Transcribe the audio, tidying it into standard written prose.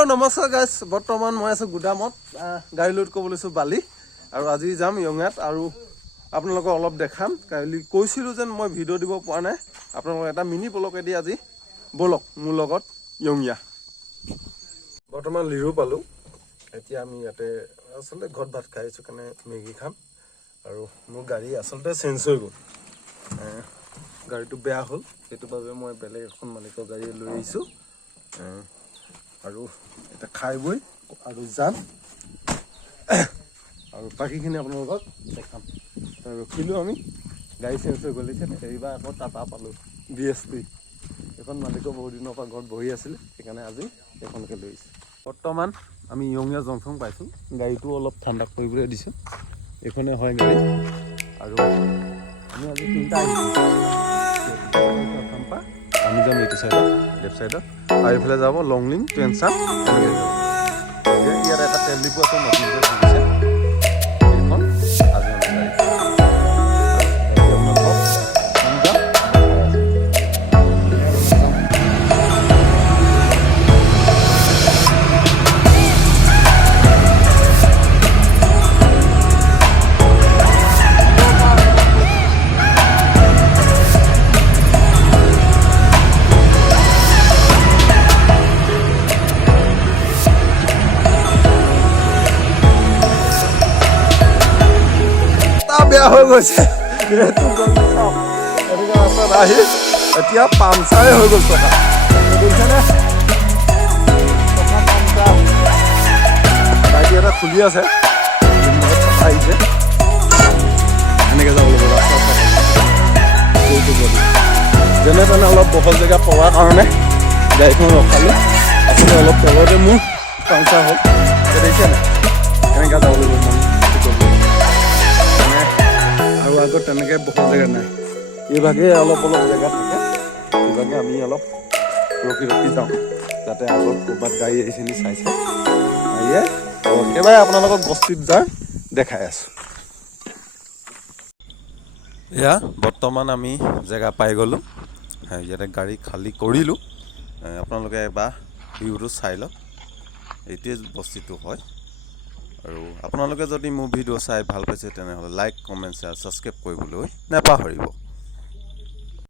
Hello' নমস্কাৰ গাইছ। বৰ্তমান মই আছোঁ গুদামত গাড়ী লোড কৰিব লৈছোঁ বালি আৰু আজি যাম য়ঙিয়াত আৰু আপোনালোকক অলপ দেখাম। কালি কৈছিলোঁ যেন মই ভিডিঅ' দিব পৰা নাই, আপোনালোকক এটা মিনি ব্লগেদি আজি ব'লক মোৰ লগত য়ঙিয়া। বৰ্তমান লিৰু পালোঁ। এতিয়া আমি ইয়াতে আচলতে ঘৰত ভাত খাই আছোঁ কাৰণে মেগী খাম আৰু মোৰ গাড়ী আচলতে চেঞ্জ হৈ গ'ল, গাড়ীটো বেয়া হ'ল, সেইটো বাবে মই বেলেগ এখন মালিকৰ গাড়ী লৈ আহিছোঁ আৰু এটা খাই বৈ আৰু যাম আৰু বাকীখিনি আপোনালোকক দেখাম। ৰখিলোঁ আমি, গাড়ী চেঞ্জ হৈ গ'ল। এইবাৰ আকৌ টাটা পালোঁ BSP, এখন মালিকৰ বহুত দিনৰ পৰা ঘৰত বহি আছিলে, সেইকাৰণে আজি এইখনকে লৈ আহিছোঁ। বৰ্তমান আমি য়ঙিয়া জংচন পাইছোঁ, গাড়ীটো অলপ ঠাণ্ডা কৰিবলৈ দিছোঁ। এইখনে হয় গাড়ী আৰু আমি আজি তিনিটা আহিছোঁ। আমি যাম এইটো চাইডত, লেফ্ট চাইডত, আৰু এইফালে যাব লংলিং টেনচাম, তেনেকৈ যাব। ইয়াত এটা তেল ডিপু আছে, নতুনকৈ খুলিছে, এইখন আজি আমি গাড়ী বেয়া হৈ গৈছে। ৰাস্তাত আহি এতিয়া পামচাৰে হৈ গ'ল টকা, বুজিছেনে? গাড়ী এটা খুলি আছে, আহিছে এনেকৈ যাব লাগিব ৰাস্তা যেনে তেনে অলপ বহল জেগা পোৱাৰ কাৰণে গাড়ীখন ৰখালোঁ। আচলতে অলপ তলতে মোৰ পামচাৰ হ'ল, দেখিছে নাই? এনেকৈ যাব লাগিব আৰু আগত তেনেকৈ বহল জেগা নাই, এইভাগে অলপ জেগা থাকে, সেইভাগে আমি অলপ ৰখি যাওঁ, যাতে আগত ক'ৰবাত গাড়ী আহিছে নি চাইছে আহিয়ে একেবাৰে আপোনালোকক বস্তিত যায় দেখাই আছোঁ। এয়া বৰ্তমান আমি জেগা পাই গ'লোঁ, ইয়াতে গাড়ী খালী কৰিলোঁ। আপোনালোকে এবাৰ ভিউটো চাই লওক, এইটোৱে বস্তিটো হয়। আৰু আপোনালোকে যদি মোৰ ভিডিঅ' চাই ভাল পাইছে তেনেহ'লে লাইক, কমেণ্ট, শ্বেয়াৰ, ছাবস্ক্ৰাইব কৰিবলৈ নাপাহৰিব।